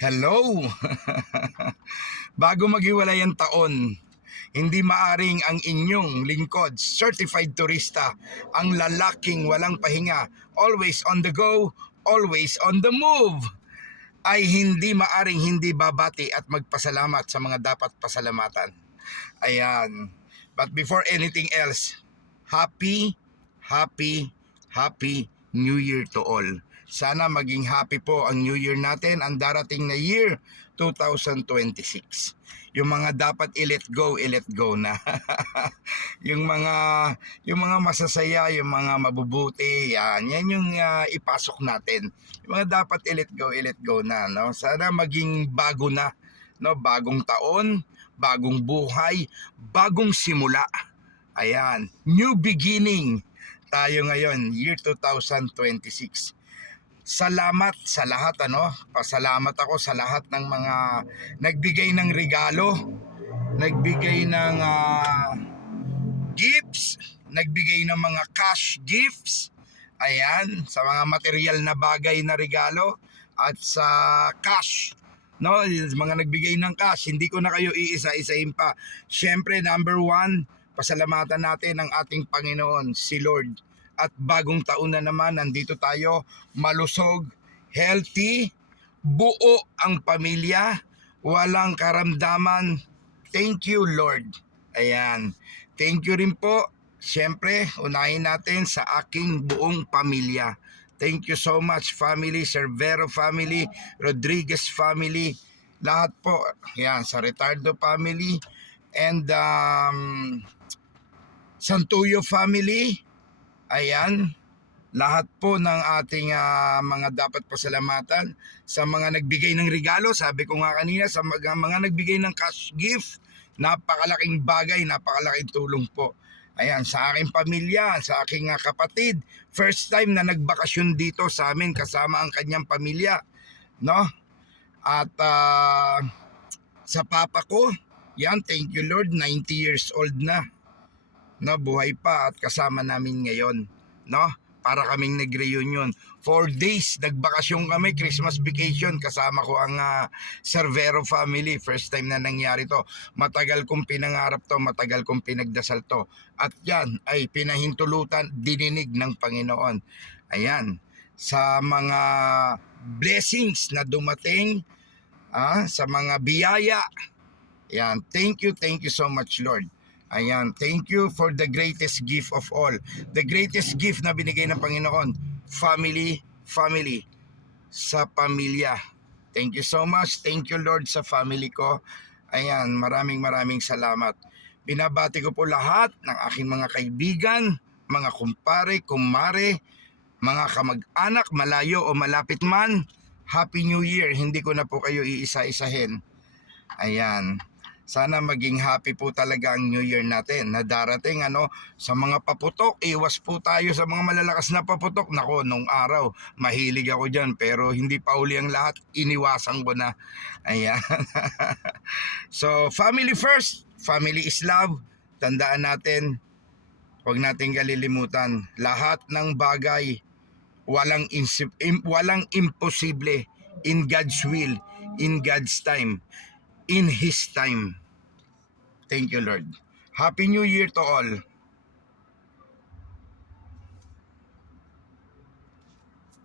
Hello! Bago maghiwalay ang taon, hindi maaring ang inyong lingkod, certified turista, ang lalaking walang pahinga, always on the go, always on the move, ay hindi maaring hindi babati at magpasalamat sa mga dapat pasalamatan. Ayan. But before anything else, happy, happy, happy New Year to all. Sana maging happy po ang New Year natin, ang darating na year 2026. Yung mga dapat i-let go na. yung mga masasaya, yung mga mabubuti, yan yung ipasok natin. Yung mga dapat i-let go na, no? Sana maging bago na, no? Bagong taon, bagong buhay, bagong simula. Ayan, new beginning tayo ngayon, year 2026. Salamat sa lahat, pasalamat ako sa lahat ng mga nagbigay ng regalo, nagbigay ng gifts, nagbigay ng mga cash gifts, ayan, sa mga material na bagay na regalo at sa cash, no, mga nagbigay ng cash. Hindi ko na kayo iisa-isahin pa. Syempre, number one, pasalamatan natin ang ating Panginoon, si Lord. At bagong taon na naman, nandito tayo, malusog, healthy, buo ang pamilya, walang karamdaman. Thank you, Lord. Ayan. Thank you rin po. Siyempre, unahin natin sa aking buong pamilya. Thank you so much, family, Cervero family, Rodriguez family, lahat po. Yan, sa Retardo family, and Santuyo family. Ayan, lahat po ng ating mga dapat pasalamatan sa mga nagbigay ng regalo. Sabi ko nga kanina, sa mga nagbigay ng cash gift, napakalaking bagay, napakalaking tulong po. Ayan, sa aking pamilya, sa aking kapatid, first time na nagbakasyon dito sa amin kasama ang kanyang pamilya, no? At sa papa ko, yan, thank you Lord, 90 years old na. No, buhay pa at kasama namin ngayon, no? Para kaming nag-reunion. 4 days nagbakasyon kami, Christmas vacation, kasama ko ang Cervero family. First time na nangyari to. Matagal kong pinangarap to, matagal kong pinagdasal to. At yan ay pinahintulutan, dininig ng Panginoon. Ayan, sa mga blessings na dumating, sa mga biyaya. Yan, thank you so much Lord. Ayan, thank you for the greatest gift of all. The greatest gift na binigay ng Panginoon, family, sa pamilya. Thank you so much. Thank you Lord sa family ko. Ayan, maraming salamat. Binabati ko po lahat ng aking mga kaibigan, mga kumpare, kumare, mga kamag-anak, malayo o malapit man. Happy New Year. Hindi ko na po kayo iisa-isahin. Ayan. Sana maging happy po talaga ang New Year natin na darating, sa mga paputok. Iwas po tayo sa mga malalakas na paputok. Nako, nung araw, mahilig ako dyan, pero hindi pa uli ang lahat. Iniwasan ko na. Ayan. So, family first. Family is love. Tandaan natin, huwag natin kalilimutan. Lahat ng bagay, walang imposible. In God's will, in God's time, in His time. Thank you Lord. Happy New Year to all.